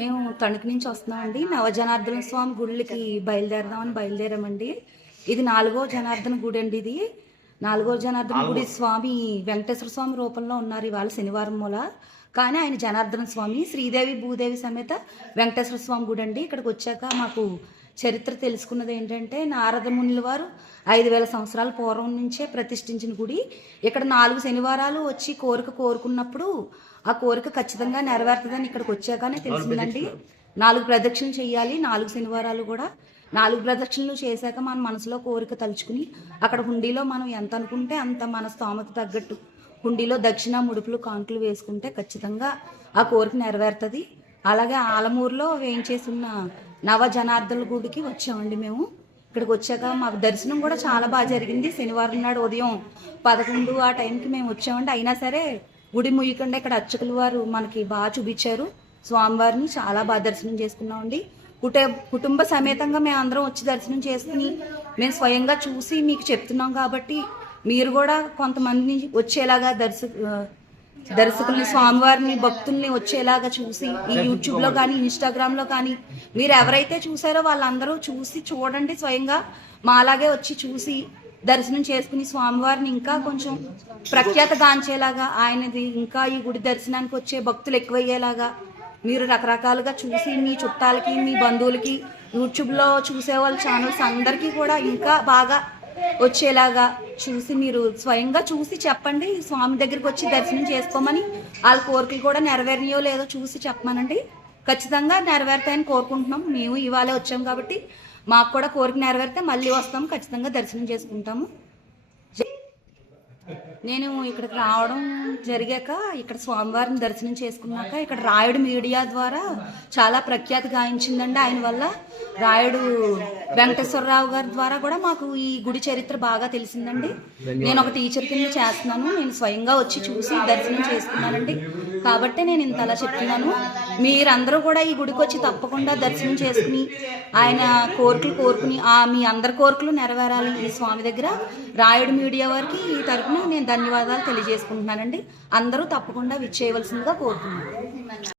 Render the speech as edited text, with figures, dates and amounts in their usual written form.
మేము తణుకు నుంచి వస్తున్నామండి. నవజనార్దన స్వామి గుళ్ళకి బయలుదేరదామని బయలుదేరామండి. ఇది 4వ జనార్దన గుడి అండి. ఇది 4వ జనార్దన గుడి. స్వామి వెంకటేశ్వర స్వామి రూపంలో ఉన్నారు ఇవాళ శనివారం మూల. కానీ ఆయన జనార్దన స్వామి, శ్రీదేవి భూదేవి సమేత వెంకటేశ్వర స్వామి గుడి అండి. ఇక్కడికి వచ్చాక మాకు చరిత్ర తెలుసుకున్నది ఏంటంటే, నారద మునుల వారు 5000 సంవత్సరాల పూర్వం నుంచే ప్రతిష్ఠించిన గుడి. ఇక్కడ 4 శనివారాలు వచ్చి కోరుకున్నప్పుడు ఆ కోరిక ఖచ్చితంగా నెరవేరుతుందని ఇక్కడికి వచ్చాకనే తెలిసిందండి. 4 ప్రదక్షిణలు చేయాలి 4 శనివారాలు కూడా. 4 ప్రదక్షిణలు చేశాక మన మనసులో కోరిక తలుచుకుని అక్కడ హుండీలో మనం ఎంత అనుకుంటే అంత మన స్తోమత తగ్గట్టు హుండీలో దక్షిణ ముడుపులు కానుకలు వేసుకుంటే ఖచ్చితంగా ఆ కోరిక నెరవేరుతుంది. అలాగే ఆలమూరులో వేయించేసి ఉన్న నవ జనార్దన గుడికి వచ్చామండి మేము. ఇక్కడికి వచ్చాక మాకు దర్శనం కూడా చాలా బాగా జరిగింది. శనివారం నాడు ఉదయం 11 ఆ టైంకి మేము వచ్చామండి. అయినా సరే గుడి ముయ్యకుండా ఇక్కడ అర్చకుల వారు మనకి బాగా చూపించారు. స్వామివారిని చాలా బాగా దర్శనం చేసుకున్నామండి. కుటుంబ సమేతంగా మేము అందరం వచ్చి దర్శనం చేసుకుని మేము స్వయంగా చూసి మీకు చెప్తున్నాం కాబట్టి మీరు కూడా కొంతమందిని వచ్చేలాగా దర్శకుల్ని, స్వామివారిని, భక్తుల్ని వచ్చేలాగా చూసి ఈ యూట్యూబ్లో కానీ ఇన్స్టాగ్రామ్లో కానీ మీరు ఎవరైతే చూసారో వాళ్ళందరూ చూడండి. స్వయంగా మాలాగే వచ్చి చూసి దర్శనం చేసుకుని స్వామివారిని ఇంకా కొంచెం ప్రఖ్యాత గాంచేలాగా, ఆయనది ఇంకా ఈ గుడి దర్శనానికి వచ్చే భక్తులు ఎక్కువయ్యేలాగా మీరు రకరకాలుగా చూసి మీ చుట్టాలకి, మీ బంధువులకి, యూట్యూబ్లో చూసే వాళ్ళ ఛానల్స్ అందరికీ కూడా ఇంకా బాగా వచ్చేలాగా చూసి మీరు స్వయంగా చూసి చెప్పండి. స్వామి దగ్గరికి వచ్చి దర్శనం చేసుకోమని, వాళ్ళ కోరికలు కూడా నెరవేరినాయో లేదో చూసి చెప్పమనండి. ఖచ్చితంగా నెరవేరుతాయని కోరుకుంటున్నాం. మేము ఇవాళ వచ్చాం కాబట్టి మాకు కూడా కోరిక నెరవేరితే మళ్ళీ వస్తాము, ఖచ్చితంగా దర్శనం చేసుకుంటాము. నేను ఇక్కడికి రావడం జరిగాక ఇక్కడ స్వామివారిని దర్శనం చేసుకున్నాక ఇక్కడ రాయుడు మీడియా ద్వారా చాలా ప్రఖ్యాతి గాయించిందండి. ఆయన వల్ల రాయుడు వెంకటేశ్వరరావు గారి ద్వారా కూడా మాకు ఈ గుడి చరిత్ర బాగా తెలిసిందండి. నేను ఒక టీచర్ కింద చేస్తున్నాను. నేను స్వయంగా వచ్చి చూసి దర్శనం చేసుకున్నానండి. కాబట్టి నేను ఇంతలా చెప్తున్నాను. మీరందరూ కూడా ఈ గుడికి వచ్చి తప్పకుండా దర్శనం చేసుకుని ఆయన కోరికలు కోరుకుని మీ అందరి కోరికలు నెరవేరాలి ఈ స్వామి దగ్గర. రాయుడు మీడియా వారికి ఈ తరపున నేను ధన్యవాదాలు తెలియజేసుకుంటున్నానండి. అందరూ తప్పకుండా విచ్చేయవలసిందిగా కోరుతున్నాను.